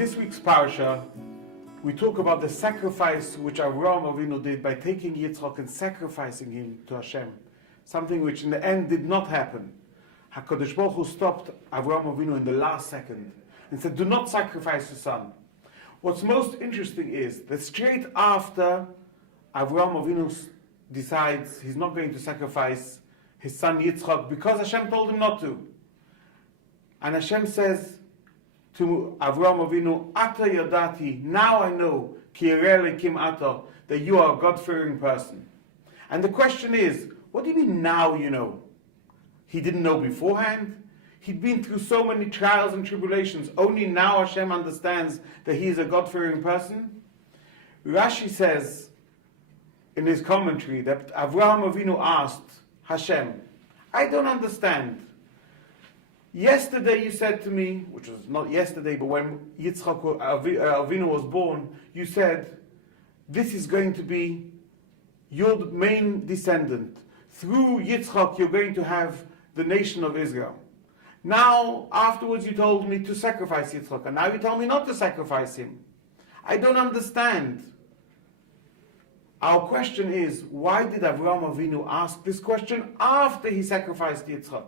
This week's Powershell, we talk about the sacrifice which Avraham Avinu did by taking Yitzchak and sacrificing him to Hashem. Something which in the end did not happen. HaKadosh Baruch Hu stopped Avraham Avinu in the last second and said, do not sacrifice your son. What's most interesting is that straight after Avraham Avinu decides he's not going to sacrifice his son Yitzchak because Hashem told him not to. And Hashem says to Avraham Avinu, Ata yadati, now I know, ki yireh Elokim ata, that you are a God-fearing person. And the question is, what do you mean now you know? He didn't know beforehand? He'd been through so many trials and tribulations. Only now Hashem understands that he is a God-fearing person? Rashi says in his commentary that Avraham Avinu asked Hashem, I don't understand. Yesterday you said to me, which was not yesterday, but when Yitzchak Avinu was born, you said, this is going to be your main descendant. Through Yitzchak you're going to have the nation of Israel. Now, afterwards you told me to sacrifice Yitzchak, and now you tell me not to sacrifice him. I don't understand. Our question is, why did Avraham Avinu ask this question after he sacrificed Yitzchak?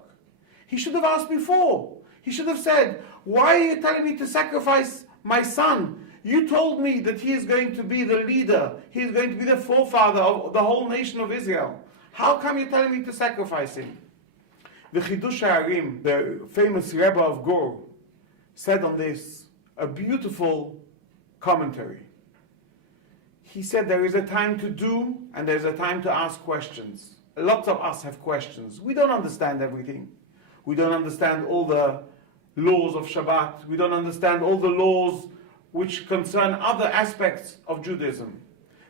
He should have asked before. He should have said, why are you telling me to sacrifice my son? You told me that he is going to be the leader. He is going to be the forefather of the whole nation of Israel. How come you're telling me to sacrifice him? The Chidush HaArim, the famous Rebbe of Gur, said on this a beautiful commentary. He said there is a time to do and there's a time to ask questions. Lots of us have questions. We don't understand everything. We don't understand all the laws of Shabbat. We don't understand all the laws which concern other aspects of Judaism.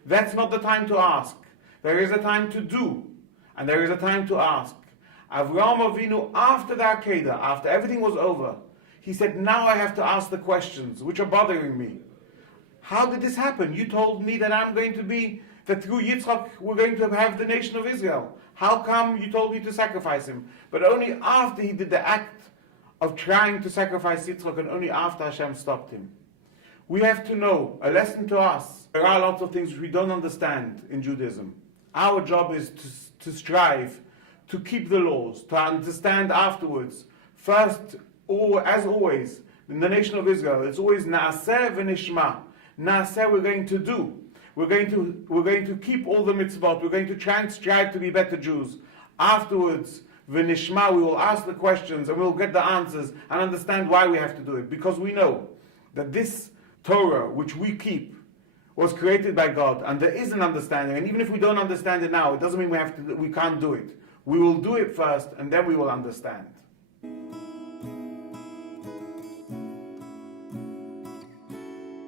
That's not the time to ask. There is a time to do, and there is a time to ask. Avraham Avinu, after the Akedah, after everything was over, he said, now I have to ask the questions which are bothering me. How did this happen? You told me that that through Yitzchak we're going to have the nation of Israel. How come you told me to sacrifice him? But only after he did the act of trying to sacrifice Yitzchak, and only after Hashem stopped him. We have to know, a lesson to us, there are lots of things which we don't understand in Judaism. Our job is to strive to keep the laws, to understand afterwards. First, as always, in the nation of Israel, it's always Naaseh v'nishma. Naaseh we're going to do. We're going to keep all the mitzvot. We're going to try and strive to be better Jews. Afterwards, v'nishma, we will ask the questions and we'll get the answers and understand why we have to do it. Because we know that this Torah, which we keep, was created by God, and there is an understanding. And even if we don't understand it now, it doesn't mean we can't do it. We will do it first, and then we will understand.